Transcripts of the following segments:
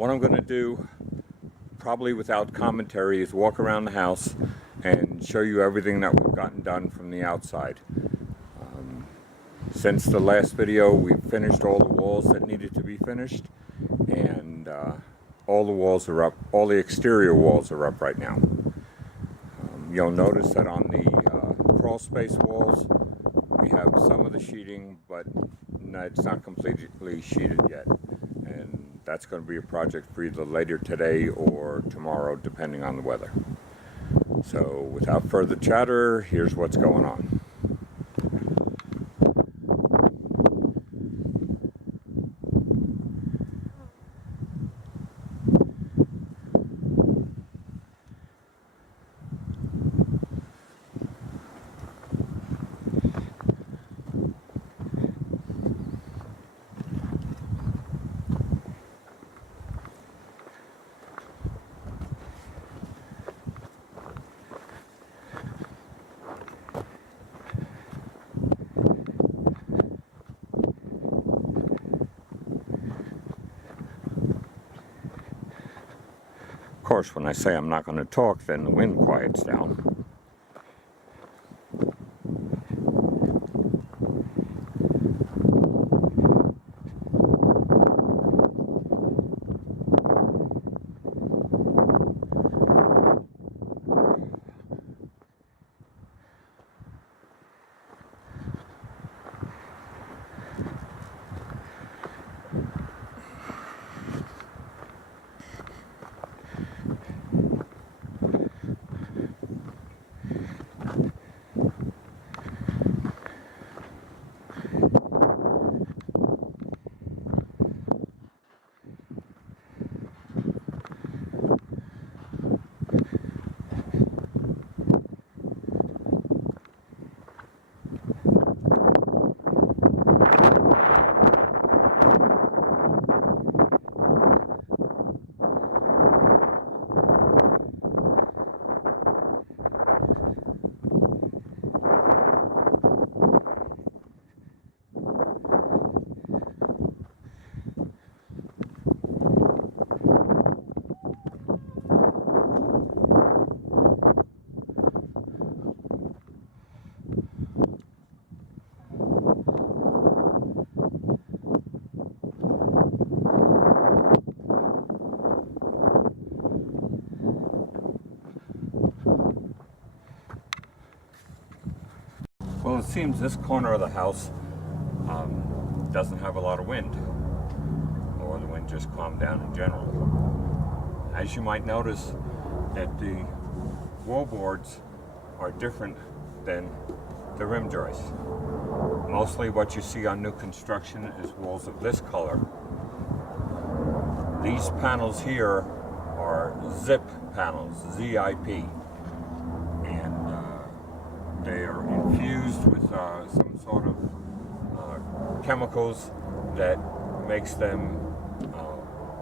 What I'm going to do, probably without commentary, is walk around the house and show you everything that we've gotten done from the outside. Since the last video, we've finished all the walls that needed to be finished, and all the walls are up. All the exterior walls are up right now. You'll notice that on the crawl space walls, we have some of the sheeting, but it's not completely sheeted yet. And that's going to be a project for either later today or tomorrow, depending on the weather. So without further chatter, here's what's going on. Of course, when I say I'm not going to talk, then the wind quiets down. Well, it seems this corner of the house doesn't have a lot of wind, or the wind just calmed down in general. As you might notice, that the wall boards are different than the rim joists. Mostly what you see on new construction is walls of this color. These panels here are zip panels, Z-I-P. They are infused with some sort of chemicals that makes them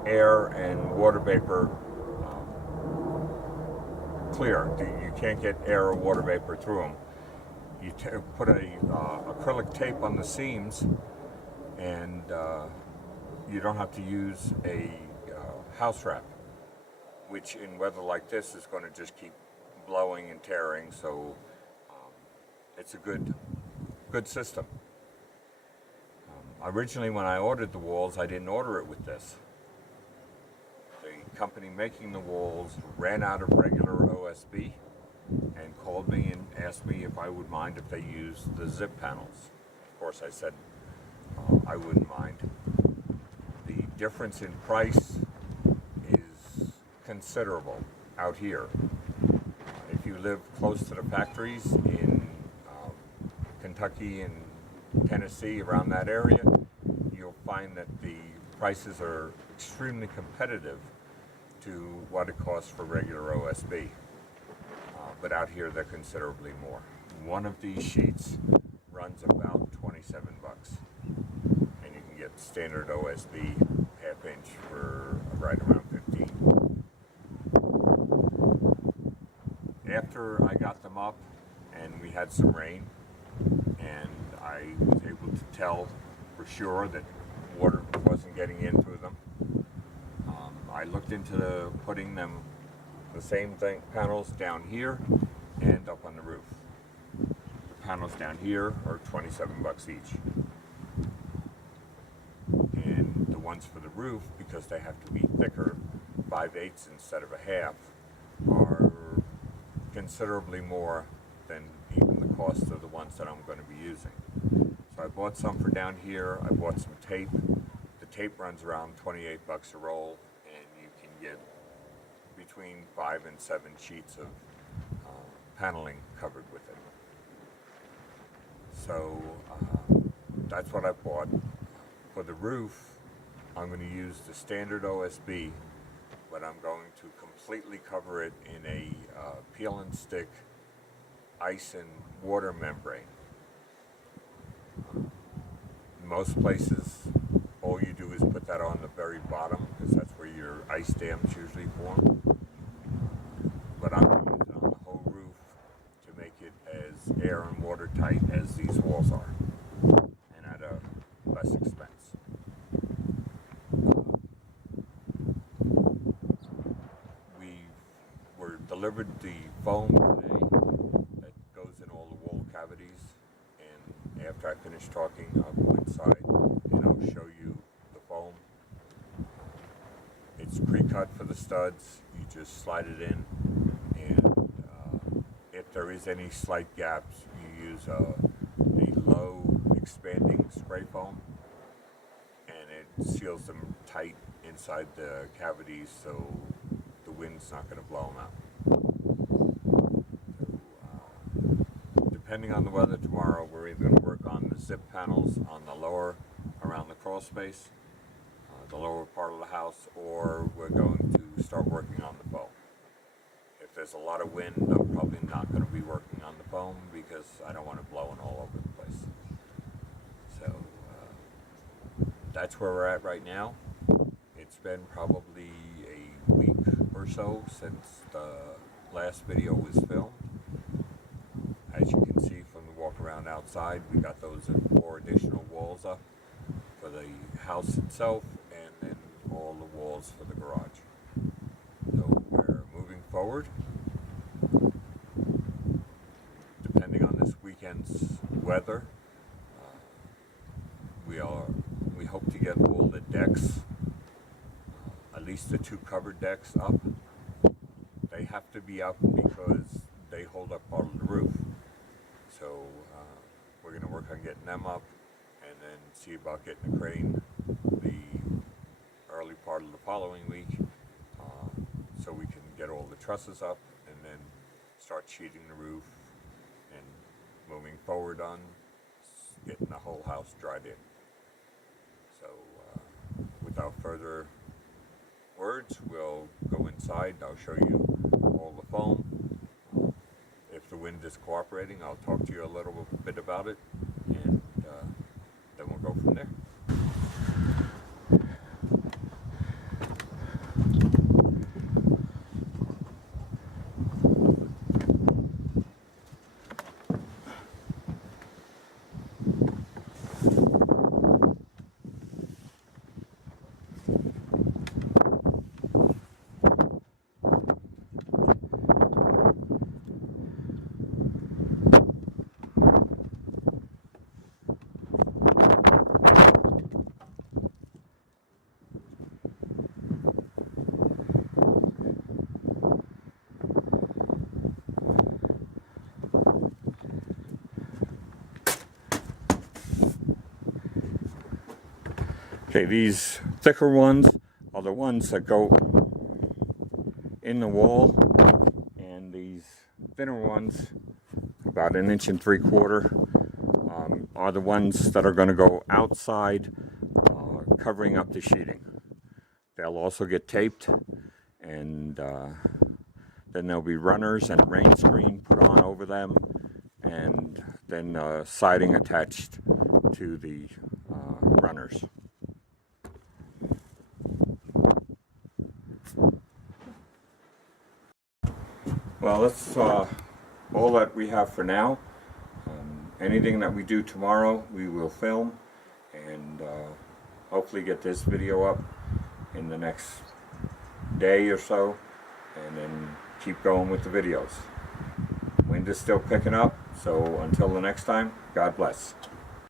air and water vapor clear. You can't get air or water vapor through them. You put a acrylic tape on the seams, and you don't have to use a house wrap, which in weather like this is going to just keep blowing and tearing. So it's a good system. Originally, when I ordered the walls, I didn't order it with this. The company making the walls ran out of regular OSB and called me and asked me if I would mind if they used the zip panels. Of course, I said I wouldn't mind. The difference in price is considerable out here. If you live close to the factories in Kentucky and Tennessee, around that area, you'll find that the prices are extremely competitive to what it costs for regular OSB. But out here they're considerably more. One of these sheets runs about 27 bucks. And you can get standard OSB half inch for right around 15. After I got them up and we had some rain, and I was able to tell for sure that water wasn't getting in through them, looked into putting them, the same thing, panels down here and up on the roof. The panels down here are 27 bucks each. And the ones for the roof, because they have to be thicker, 5/8 instead of a half, are considerably more than even the cost of the ones that I'm going to be using. So I bought some for down here. I bought some tape. The tape runs around 28 bucks a roll, and you can get between 5 and 7 sheets of paneling covered with it. So that's what I bought. For the roof, I'm going to use the standard OSB, but I'm going to completely cover it in a peel and stick ice and water membrane. In most places, all you do is put that on the very bottom, because that's where your ice dams usually form. But I'm going to use it on the whole roof to make it as air and water tight as these walls are, and at a less expense. We were delivered the foam today that goes in all the wall cavities, and after I finish talking, I'll go inside and I'll show you the foam. It's pre-cut for the studs. You just slide it in, and if there is any slight gaps, you use a low expanding spray foam, and it seals them tight inside the cavities so the wind's not going to blow them out. So, depending on the weather tomorrow, we're either going to work on the zip panels on the lower, around the crawl space, the lower part of the house, or we're going to start working on the foam. If there's a lot of wind, I'm probably not going to be working on the foam because I don't want it blowing all over the place. So that's where we're at right now. It's been probably a week or so since the last video was filmed. As you can see from the walk around outside, we got those 4 additional walls up for the house itself, and then all the walls for the garage. So we're moving forward. Depending on this weekend's weather, we hope to get all the decks, at least the 2 covered decks, up. They have to be up because they hold up part of the roof. So we're going to work on getting them up, and then see about getting a crane the early part of the following week, so we can get all the trusses up and then start sheeting the roof and moving forward on getting the whole house dried in. So without further words, we'll go inside. I'll show you all the foam. If the wind is cooperating, I'll talk to you a little bit about it, and then we'll go from there. Okay, these thicker ones are the ones that go in the wall, and these thinner ones, about 1 3/4 inches, are the ones that are going to go outside, covering up the sheeting. They'll also get taped, and then there'll be runners and a rain screen put on over them, and then siding attached to the runners. Well, that's all that we have for now. Anything that we do tomorrow, we will film, and hopefully get this video up in the next day or so, and then keep going with the videos. Wind is still picking up, so until the next time, God bless.